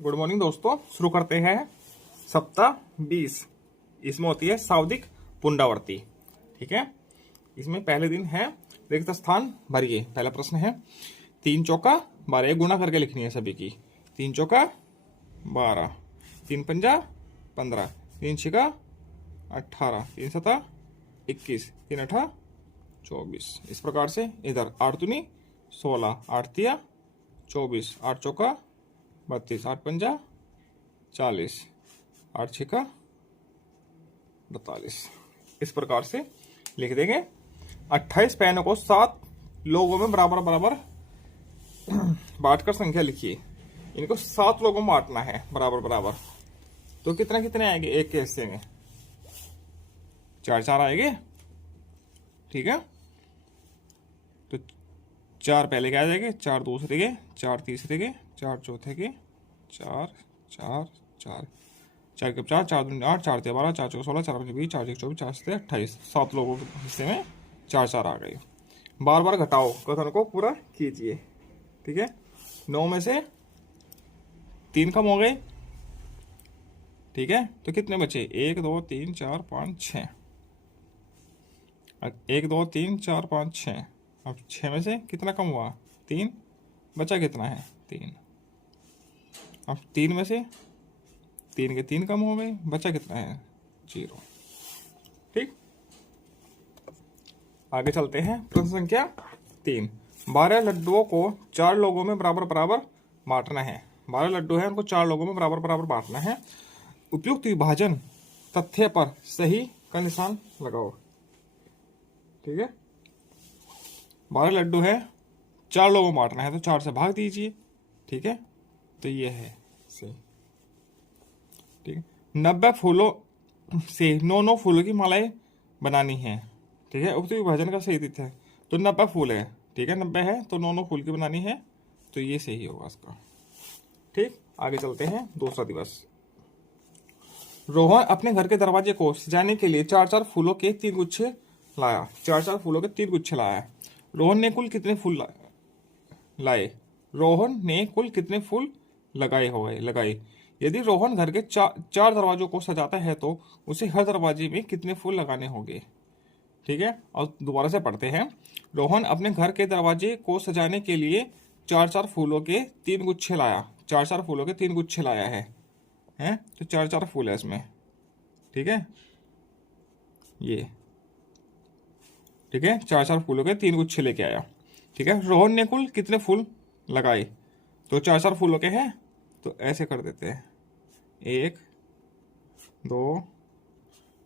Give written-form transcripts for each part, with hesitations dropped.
Good morning दोस्तों। शुरू करते हैं सप्ताह 20। इसमें होती है शाब्दिक पुनरावृत्ति। ठीक है, इसमें पहले दिन है रिक्त स्थान भरिए। पहला प्रश्न है 3 चौका 12, गुणा करके लिखनी है सभी की। 3 चौका 12, 3 पंजा 15, 3 छिका 18, 3 सता 21, 3 अठा 24। इस प्रकार से इधर 8 दूनी 16, 8 तिया 24, 8 चौका 32, 8 पंजा 40, 8 छिका 42। इस प्रकार से लिख देंगे। 28 पेनों को 7 लोगों में बराबर बराबर बांटकर संख्या लिखिए। इनको 7 लोगों में बांटना है बराबर बराबर। तो कितने कितने आएंगे एक के हिस्से में? 4 4 आएंगे। ठीक है, तो 4 पहले के आ जाएंगे, 4 दूसरे के, 4 तीसरे के, 4 चौथे के, 4 4 4 4 के 4 4 दूनी 8, 4 12, 4 चौके 16, 4 पंजे 20, 4 24, 4 से 28। 7 लोगों के हिस्से में 4 4 आ गए। बार बार घटाओ कथन को पूरा कीजिए। ठीक है, 9 में से 3 कम हो गए। ठीक है, तो कितने बचे? 1 2 3 4 5 6। 1 2 3 4 5 6। अब 6 में से कितना कम हुआ? 3। बचा कितना है? 3। अब 3 में से 3 के 3 कम हो गए, बचा कितना है? 0। ठीक, आगे चलते हैं। प्रश्न संख्या 3। 12 लड्डुओं को 4 लोगों में बराबर बराबर बांटना है। 12 लड्डू है, उनको 4 लोगों में बराबर बराबर बांटना है। उपयुक्त विभाजन तथ्य पर सही का निशान लगाओ। ठीक है, 12 लड्डू है, 4 लोगों में बांटना है, तो 4 से भाग दीजिए। ठीक है, तो ये है सही। ठीक है, 90 फूलों से 9 फूलों की मालाएं बनानी है। ठीक है, उपयुक्त विभाजन का सही तथ्य है। तो 90 फूल है। ठीक है, 90 है तो 9 फूल की बनानी है, तो ये सही होगा इसका। ठीक, आगे चलते हैं। दूसरा दिवस। रोहन अपने घर के दरवाजे को सजाने के लिए 4 4 फूलों के 3 गुच्छे लाया। 4 4 फूलों के 3 गुच्छे लाया। रोहन ने कुल कितने फूल लाए? रोहन ने कुल कितने फूल लगाए? यदि रोहन घर के 4 दरवाजों को सजाता है तो उसे हर दरवाजे में कितने फूल लगाने होंगे? ठीक है, और दोबारा से पढ़ते हैं। रोहन अपने घर के दरवाजे को सजाने के लिए 4 4 फूलों के 3 गुच्छे लाया। 4 4 फूलों के 3 गुच्छे लाया है, हैं? तो 4 4 फूल है इसमें। ठीक है, ये ठीक है, 4 4 फूलों के 3 गुच्छे लेके आया। ठीक है, रोहन ने कुल कितने फूल लगाए? तो 4 4 फूलों के हैं, तो ऐसे कर देते हैं। 1 2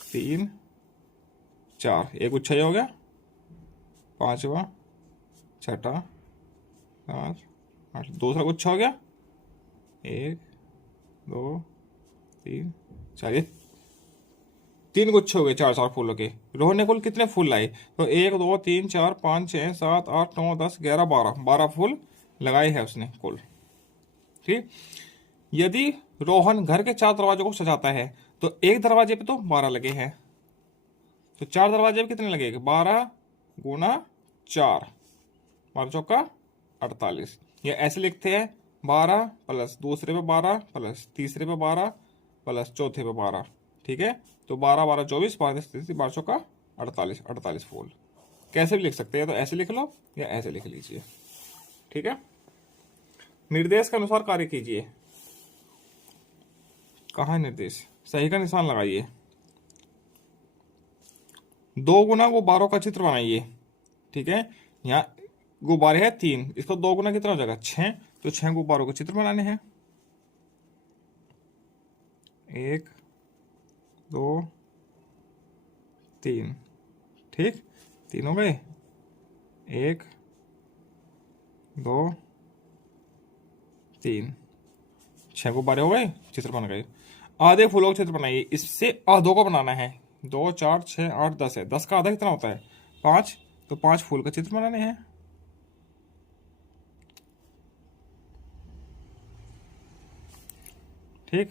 3 4, एक गुच्छा ही हो गया। 5वां 6वां 7 8, दूसरा गुच्छा हो गया। 1 2 3 4, ये 3 गुच्छे हो गए 4 4 फूलों के। रोहन ने कुल कितने फूल लाए? तो 1 2 3 4 5 6 7 8 9 10 11 12 फूल लगाए हैं उसने कुल। ठीक, यदि रोहन घर के 4 दरवाजों को सजाता है तो एक दरवाजे पे तो 12 लगे हैं, तो 4 दरवाजे पे कितने लगेगा? 12 गुना 4, 12 चौका 48। ये ऐसे लिखते हैं, 12 प्लस दूसरे पे 12 प्लस तीसरे पे 12 प्लस चौथे पे 12। ठीक है, तो 12 12 24, 12 चौका 48, 48 फूल। कैसे भी लिख सकते हैं, तो ऐसे लिख लो या ऐसे लिख लीजिए। ठीक है, निर्देश के अनुसार कार्य कीजिए। कहाँ है निर्देश? सही का निशान लगाइए। 2 गुना गुब्बारों का चित्र बनाइए। ठीक है, यहाँ गुब्बारे हैं 3, इसको 2 गुना कितना हो जाएगा? 6। तो 6 गुब्बारों के चित्र बनाने हैं। 1 2 3। ठीक, 3 हो गए। 1 2 3, 6 गुब्बारे हो गए, चित्र बन गए। आधे फूलों का चित्र बनाइए। इससे आधों को बनाना है। 2 4 6 8 10 है, 10 का आधा कितना होता है? 5। तो 5 फूल का चित्र बनाने हैं। ठीक,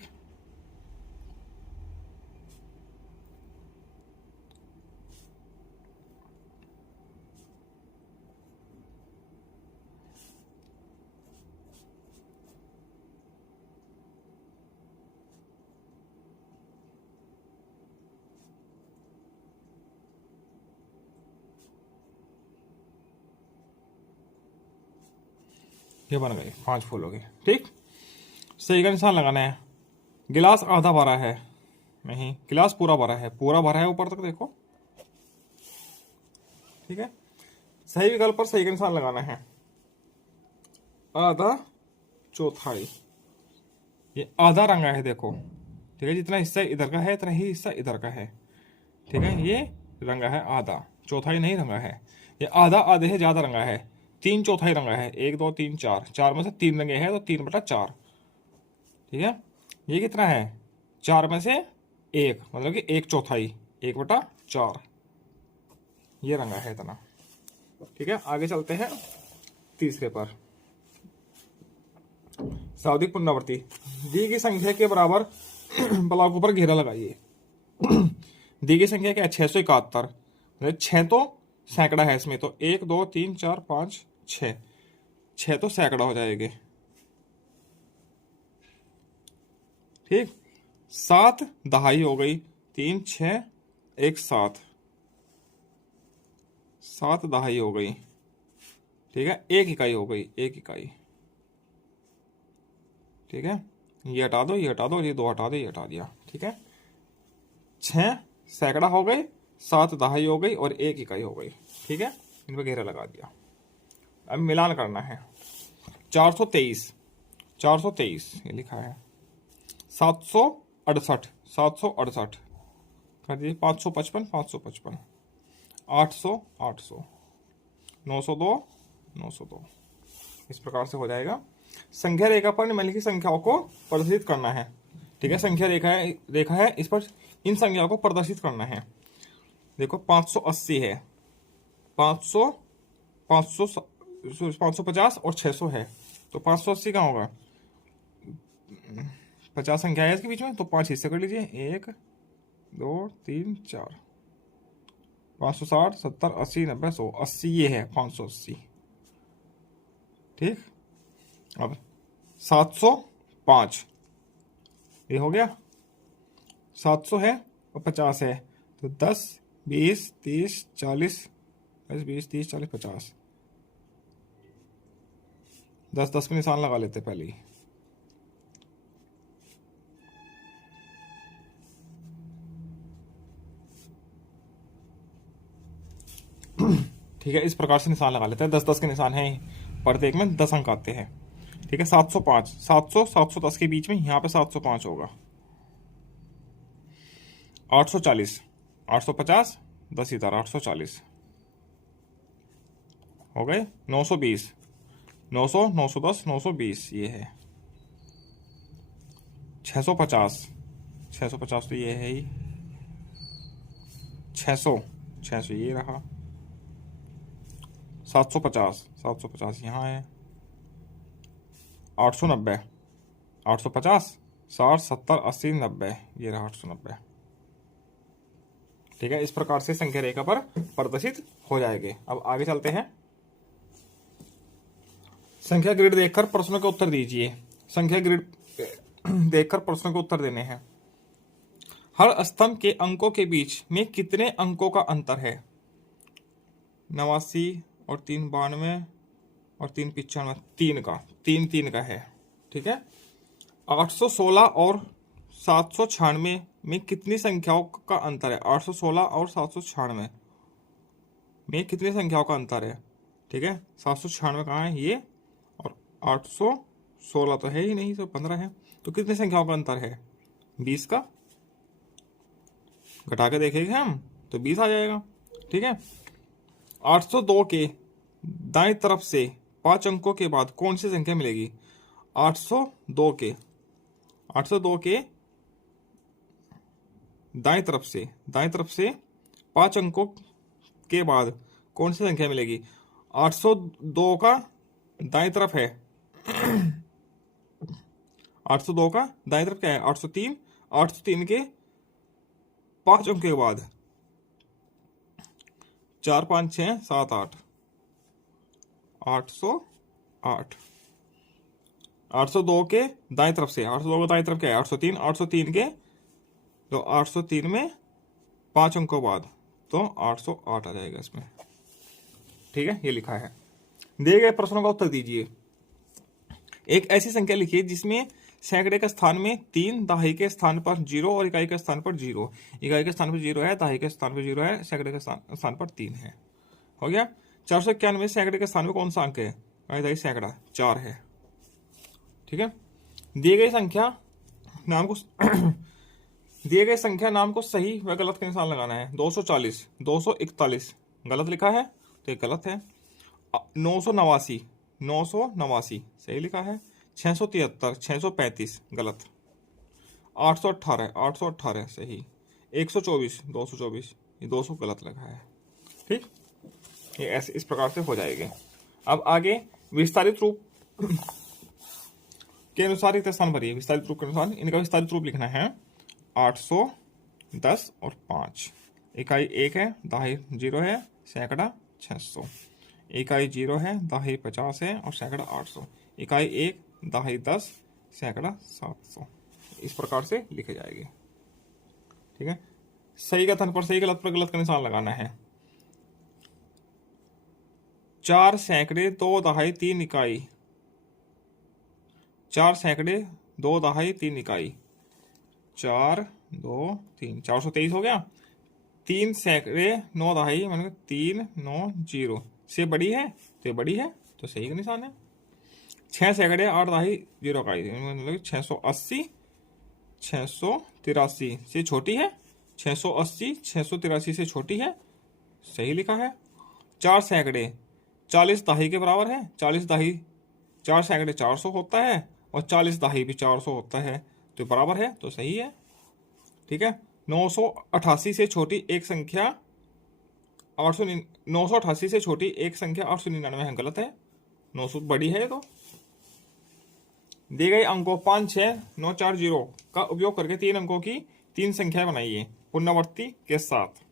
ये बन गए 5 फूल हो गए। ठीक, सही का निशान लगाना है। गिलास आधा भरा है, नहीं, गिलास पूरा भरा है, पूरा भरा है ऊपर तक देखो। ठीक है, सही विकल्प पर सही का निशान लगाना है। आधा चौथाई, ये आधा रंगा है देखो। ठीक है, जितना हिस्सा इधर का है इतना ही हिस्सा इधर का है। ठीक है, ये रंगा है आधा, चौथाई नहीं रंगा है। ये आधा आधे से ज्यादा रंगा है, 3/4 रंगा है। 1 2 3 4, 4 में से 3 रंगे हैं तो 3/4। ठीक है, ये कितना है, 4 में से 1, मतलब कि 1/4, 1/4 ये रंगा है इतना। ठीक है, आगे चलते हैं तीसरे पर। सावधिक पुनरावृत्ति। दी गई संख्या के बराबर ब्लॉकों पर घेरा लगाइए। दी गई संख्या क्या है, 671। 6 तो सैकड़ा है इसमें, तो 1 2 3 4 5 6, 6 तो सैकड़ा हो जाएंगे। ठीक, 7 दहाई हो गई, 3 6 1 7, 7 दहाई हो गई। ठीक है, 1 इकाई हो गई, 1 इकाई। ठीक है, ये हटा दो, ये हटा दो, ये 2 हटा दो, ये हटा दिया। ठीक है, 6 सैकड़ा हो गए, 7 दहाई हो गई और 1 इकाई हो गई। ठीक है, इन पर घेरा लगा दिया। अब मिलान करना है। 423, 423 ये लिखा है। 768, 768 कर दीजिए। 555, 555, 800, 800, 902, 902। इस प्रकार से हो जाएगा। संख्या रेखा पर निम्नलिखित संख्याओं को प्रदर्शित करना है। ठीक है, संख्या रेखा है, इस पर इन संख्याओं को प्रदर्शित करना है। देखो 580 है, 500, 500, 550 और 600 है, तो 580 कहाँ होगा, 50 संख्या है इसके बीच में, तो 5 हिस्से कर लीजिए। 1 2 3 4, 560 70 80 90 100, 80 ये है 580। ठीक, अब 705 ये हो गया। 700 है और 50 है, तो 10 20 30 40, 10 20 30 40 50, 10 10 के निशान लगा लेते पहले ही। ठीक है, इस प्रकार से निशान लगा लेते हैं। 10 10 के निशान हैं, प्रत्येक में 10 अंक आते हैं। ठीक है, 705, 700 710 के बीच में यहाँ पे 705 होगा। 840, 850 10 इधर, 840 हो गए। 920, 900 910 920 ये है। 650, 650 तो ये है ही। 600, 600 ये रहा। 750, 750 यहाँ है। 890, 850 60 70 80 90 ये रहा 890। ठीक है, इस प्रकार से संख्या रेखा पर प्रदर्शित हो जाएंगे। अब आगे चलते हैं। संख्या ग्रिड देखकर प्रश्नों के उत्तर दीजिए। संख्या ग्रिड देखकर प्रश्नों के उत्तर देने हैं। हर स्तंभ के अंकों के बीच में कितने अंकों का अंतर है? 89 और 3 92 और 3 95, 3 का, 3 3 का है। ठीक है, 816 और 796 में कितनी संख्याओं का अंतर है? 816 और 796 में कितनी संख्याओं का अंतर है? ठीक है, 796 कहाँ है ये, और 816 तो है ही नहीं, तो 15 है। तो कितनी संख्याओं का अंतर है? 20 का। घटा के देखेंगे हम तो 20 आ जाएगा। ठीक है, 802 के दाएं तरफ से 5 अंकों के बाद कौन सी संख्या मिलेगी? 802 के 802 के दाएं तरफ से 5 अंकों के बाद कौन सी संख्या मिलेगी? 802 का दाएं तरफ है 802 का दाएं तरफ क्या है? 803। 803 के 5 अंकों के बाद 4 5 6 7 8, 808। 802 के दाएं तरफ से, 802 के दाएं तरफ क्या है? 803। 803 के, तो 803 में 5 अंकों बाद तो 808 आ जाएगा इसमें। ठीक है, ये लिखा है। दिए गए प्रश्नों का उत्तर दीजिए। एक ऐसी संख्या लिखिए जिसमें सैकड़े के स्थान में 3, दहाई के स्थान पर 0 और इकाई के स्थान पर 0। इकाई के स्थान पर 0 है, दहाई के स्थान पर 0 है, सैकड़े के स्थान पर 3 है। हो गया। 491 सैकड़े के स्थान में कौन सा अंक है? दहाई सैकड़ा 4 है। ठीक है। दिए गई संख्या नाम को दिए गए संख्या नाम को सही व गलत का निशान लगाना है। 240, 241 गलत लिखा है तो ये गलत है। 989, 989 सही लिखा है। 673, 635 गलत। 818, 818 सही। 124, 224 ये 200 गलत लिखा है। ठीक, ये ऐसे इस प्रकार से हो जाएंगे। अब आगे विस्तारित रूप के अनुसार एक स्थान भरिए। विस्तारित रूप के अनुसार इनका विस्तारित रूप लिखना है 810 और 5। इकाई 1 है, दहाई 0 है, सैकड़ा 600। इकाई 0 है, दहाई 50 है और सैकड़ा 800। इकाई 1, दहाई 10, सैकड़ा 700। इस प्रकार से लिखे जाएंगे। ठीक है। सही कथन पर सही, गलत पर गलत का निशान लगाना है। 4 सैकड़े 2 दहाई 3 इकाई। 4 सैकड़े 2 दहाई 3 इकाई। 4, 2, 3 423 हो गया। 3 सैकड़े 9 दहाई मतलब 3, 9, 0 से बड़ी है तो ये बड़ी है तो सही का निशान है। 6 सैकड़े 8 दहाई 0 इकाई मतलब 680, 683 से छोटी है। 680, 683 से छोटी है, सही लिखा है। 4 सैकड़े 40 दहाई के बराबर है। 40 दहाई 4 सैकड़े 400 होता है और 40 दहाई भी 400 होता है तो बराबर है तो सही है। ठीक है। 988 से छोटी एक संख्या 988 से छोटी एक संख्या 899 है, गलत है। 900 बड़ी है तो। दिए गए अंकों 5, 6, 9, 4, 0 का उपयोग करके 3 अंकों की 3 संख्याएं बनाइए पुनरावृत्ति के साथ।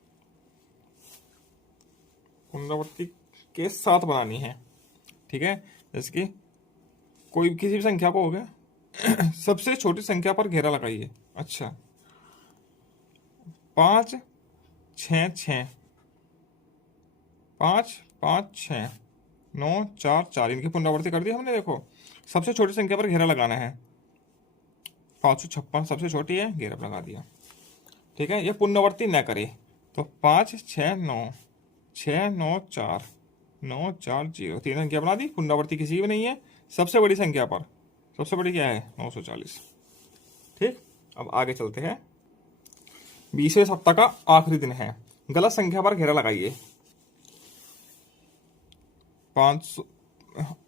पुनरावृत्ति के साथ बनानी है। ठीक है। जैसे कि कोई किसी भी संख्या को हो गया सबसे छोटी संख्या पर घेरा लगाइए। अच्छा, 5, 6, 6, 5, 5, 6, 9, 4, 4 इनकी पुनरावृत्ति कर दी हमने। देखो सबसे छोटी संख्या पर घेरा लगाना है। 556 सबसे छोटी है, घेरा लगा दिया। ठीक है। ये पुनरावृत्ति न करे तो 5, 6, 9, 6, 9, 4, 9, 4, 0 3 संख्या बना दी। पुनरावृत्ति किसी भी नहीं है सबसे बड़ी संख्या पर। सबसे बड़ी क्या है? 940। ठीक। अब आगे चलते हैं। 20वें सप्ताह का आखिरी दिन है। गलत संख्या पर घेरा लगाइए। 500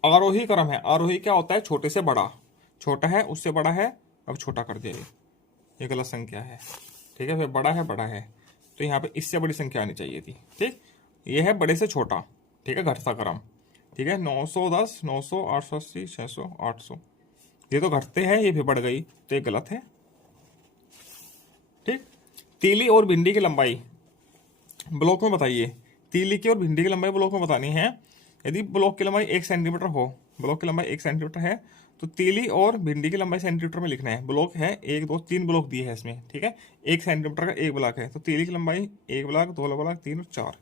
आरोही क्रम है। आरोही क्या होता है? छोटे से बड़ा। छोटा है उससे बड़ा है, अब छोटा कर दिया। ये गलत संख्या है। ठीक है। फिर बड़ा है, बड़ा है तो यहाँ पे इससे बड़ी संख्या आनी चाहिए थी। ठीक। ये है बड़े से छोटा। ठीक है। घटता क्रम। ठीक है। 910, 900, 880, 600, 800 ये तो घटते हैं, ये भी बढ़ गई तो ये गलत है। ठीक। तीली और भिंडी की लंबाई ब्लॉक में बताइए। तीली की और भिंडी की लंबाई ब्लॉक में बतानी है। यदि ब्लॉक की लंबाई 1 सेंटीमीटर हो, ब्लॉक की लंबाई 1 सेंटीमीटर है तो तीली और भिंडी की लंबाई सेंटीमीटर में लिखना है। ब्लॉक है 1, 2, 3 ब्लॉक दिए हैं इसमें। ठीक है। 1 सेंटीमीटर का 1 ब्लॉक है तो तीली की लंबाई 1 ब्लॉक, 2 ब्लॉक, 3 और 4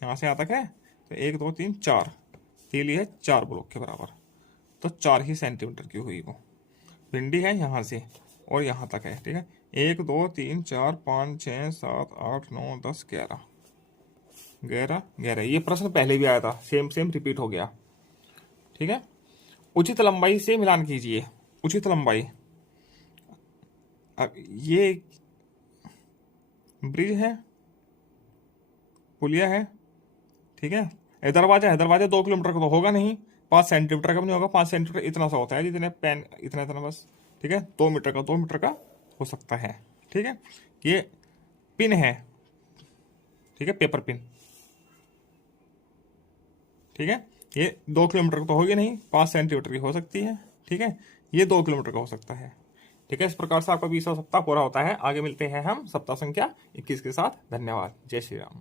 यहाँ से यहाँ तक है तो 1, 2, 3, 4 तीली है 4 ब्लॉक के बराबर तो 4 ही सेंटीमीटर की हुई वो। भिंडी है यहाँ से और यहाँ तक है। ठीक है। 1, 2, 3, 4, 5, 6, 7, 8, 9, 10, 11 11 11 ये प्रश्न पहले भी आया था, सेम रिपीट हो गया। ठीक है। उचित लंबाई से मिलान कीजिए। उचित लंबाई, अब ये ब्रिज है, पुलिया है। ठीक है। ये दरवाजा है। दरवाजा 2 किलोमीटर का तो होगा नहीं, 5 सेंटीमीटर का भी नहीं होगा। 5 सेंटीमीटर इतना सा होता है जितने पेन इतना इतना बस। ठीक है। 2 मीटर का 2 मीटर का हो सकता है। ठीक है। ये पिन है। ठीक है। Paper pin. ठीक है। ये 2 किलोमीटर का तो होगी नहीं, 5 सेंटीमीटर की हो सकती है। ठीक है। ये 2 किलोमीटर का हो सकता है। ठीक है। इस प्रकार से आपका 20वां सप्ताह पूरा होता है। आगे मिलते हैं हम सप्ताह संख्या 21 के साथ। धन्यवाद। जय श्री राम।